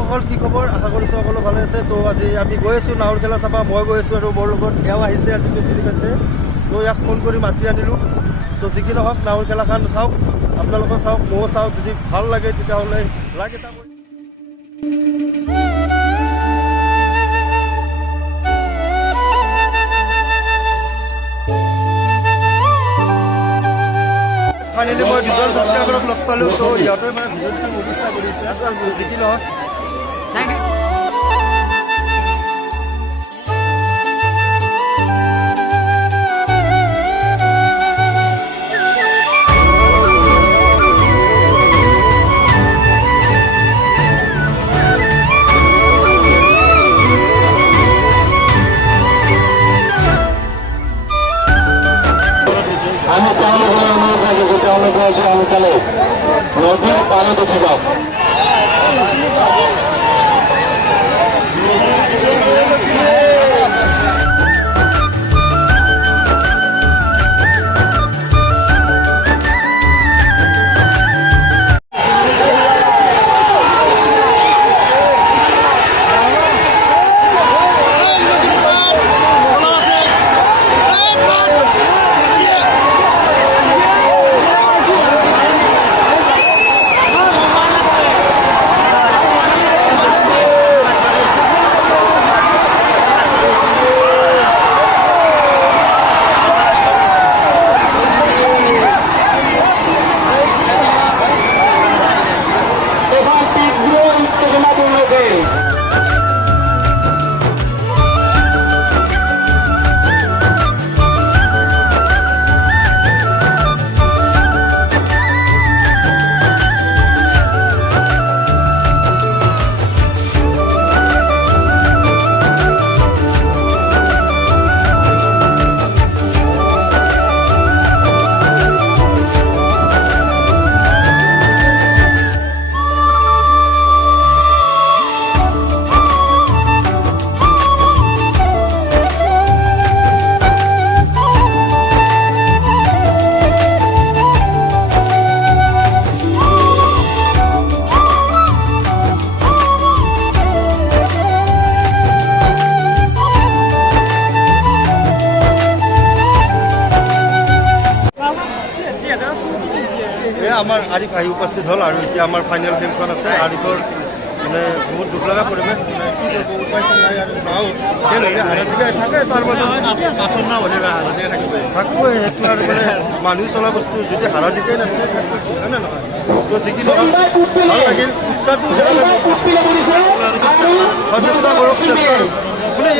দৰ্শকসকল কি খবৰ? আশা কৰিছোঁ সকলো ভালে আছে। তো আজি আমি গৈ আছোঁ নাৱৰ খেলা চাব। মই গৈ আছোঁ আৰু মোৰ লগত এওঁ আহিছে, আজিতো চিনি পাইছে। তো ইয়াক ফোন কৰি মাতি আনিলোঁ। তো যি কি নহওক নাৱৰ খেলাখন চাওক, আপোনালোকে চাওক, ময়ো চাওক। যদি ভাল লাগে তেতিয়াহ'লে লাইক এটা কৰি ফাইনেলি মই দুজন ছাবস্ক্ৰাইবাৰক লগ পালোঁ। তো ইহঁতে মানে ভিডিঅ'টো ব্যৱস্থা কৰিছে। যি কি নহওক আমি তাহলে অনুৰোধ ৰাখি তেওঁলোকে যে সোনকালে নদীৰ পাৰত উঠি যাওক। আমাৰ আৰিফ আহি উপস্থিত হ'ল আৰু এতিয়া আমাৰ ফাইনেল খেলখন আছে। আৰিফৰ মানে বহুত দুখ লগা পৰিৱেশ, মানে কি কৰিব উপায় নাই আৰু নাও খেল হ'লে হাৰা জিকাই থাকে, তাৰ মাজত পাথৰ না হ'লে হাৰা জিকাই থাকিবই। সেইটো আৰু মানে মানুহ চলা বস্তু, যদি হাৰা জিকাই নাথাকে হয় নে নহয়? তো জিকি নহওক ভাল লাগিল। উৎসাহটো সচেষ্টা কৰক, চেষ্টা কোনে